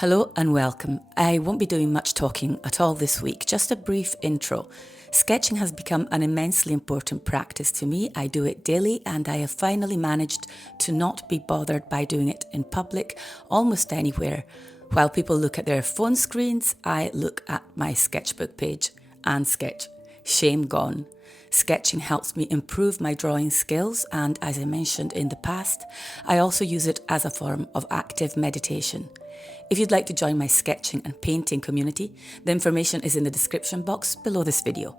Hello and welcome. I won't be doing much talking at all this week, just a brief intro. Sketching has become an immensely important practice to me. I do it daily and I have finally managed to not be bothered by doing it in public almost anywhere. While people look at their phone screens, I look at my sketchbook page and sketch. Shame gone. Sketching helps me improve my drawing skills and, as I mentioned in the past, I also use it as a form of active meditation. If you'd like to join my sketching and painting community, the information is in the description box below this video.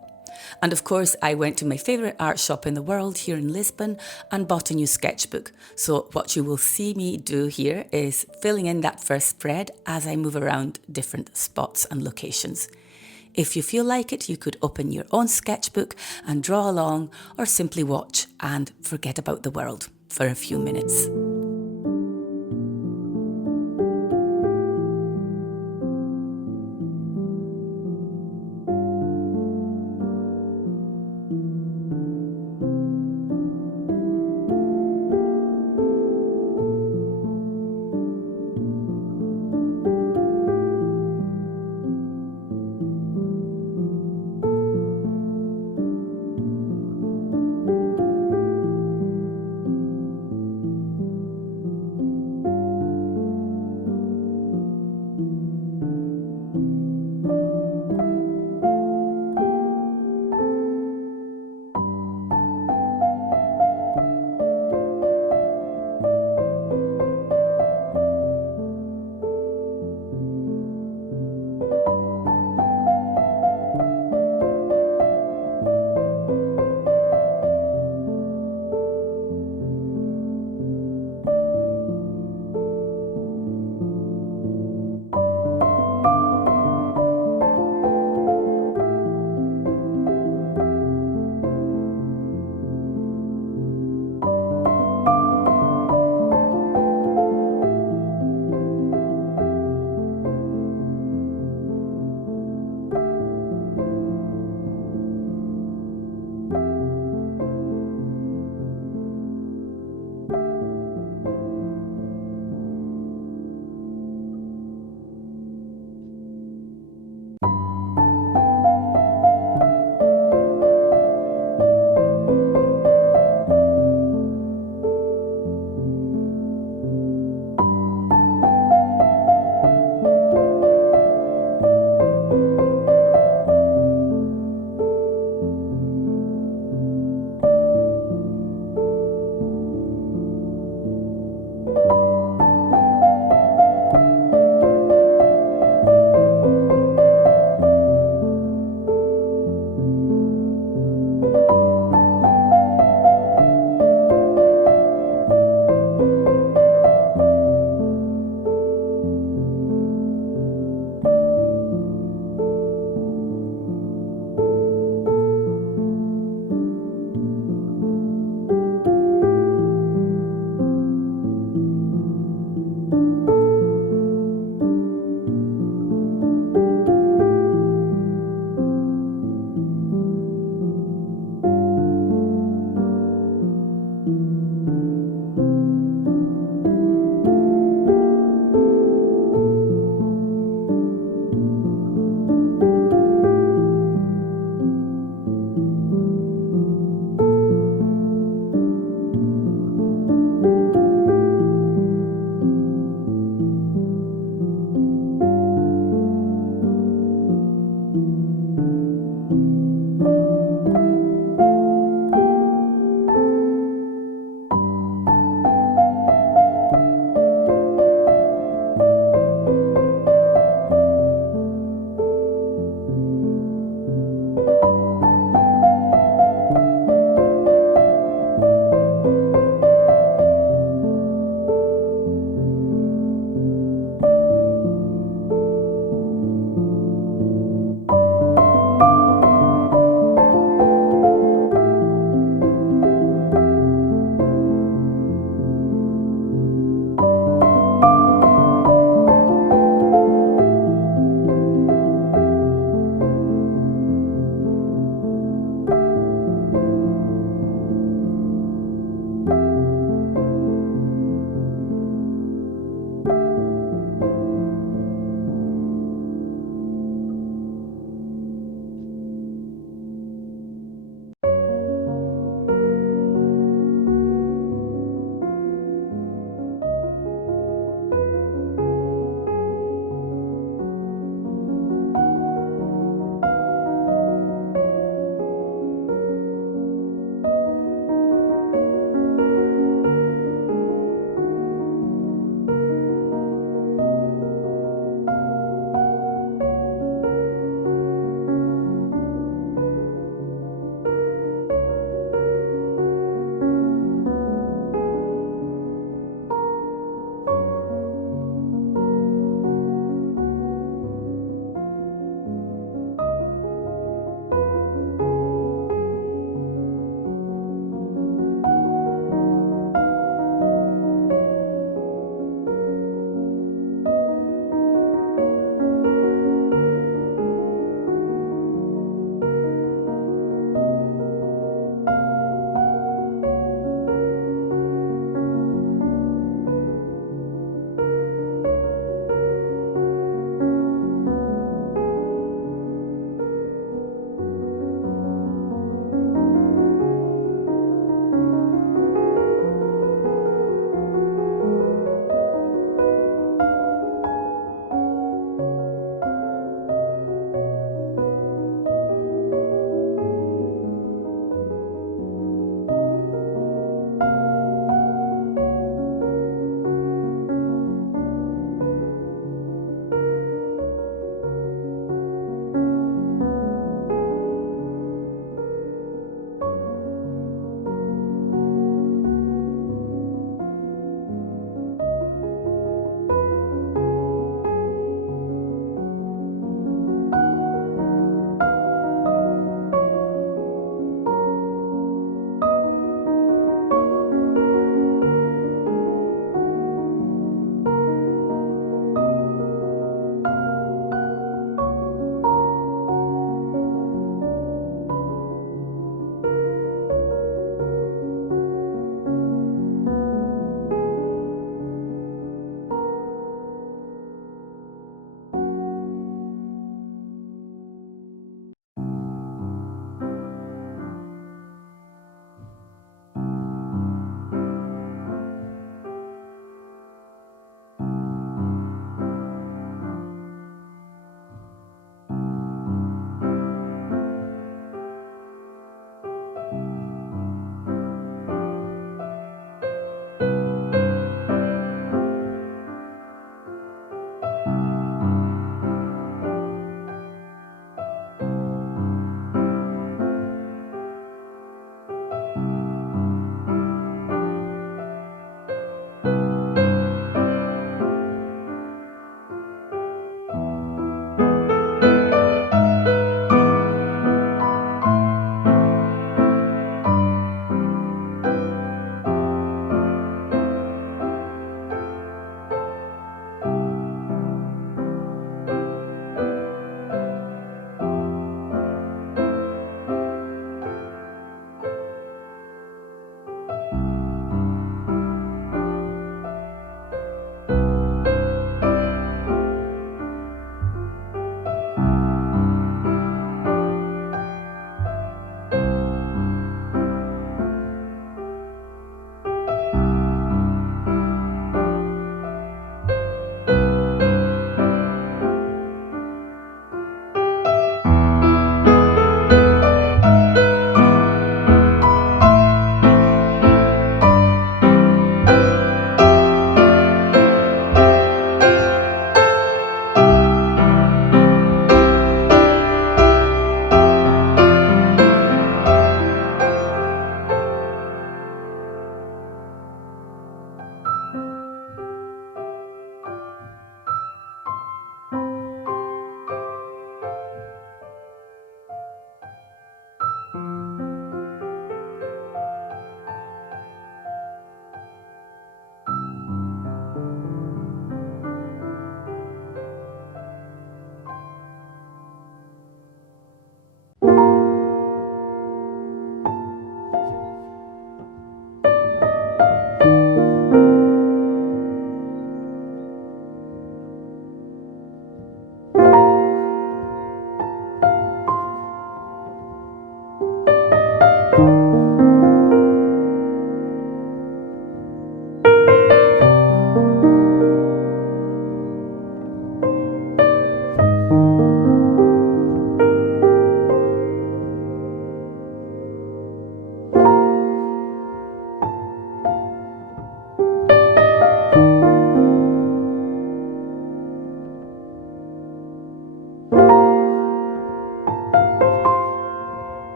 And of course, I went to my favourite art shop in the world here in Lisbon and bought a new sketchbook. So what you will see me do here is filling in that first spread as I move around different spots and locations. If you feel like it, you could open your own sketchbook and draw along, or simply watch and forget about the world for a few minutes.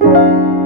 you.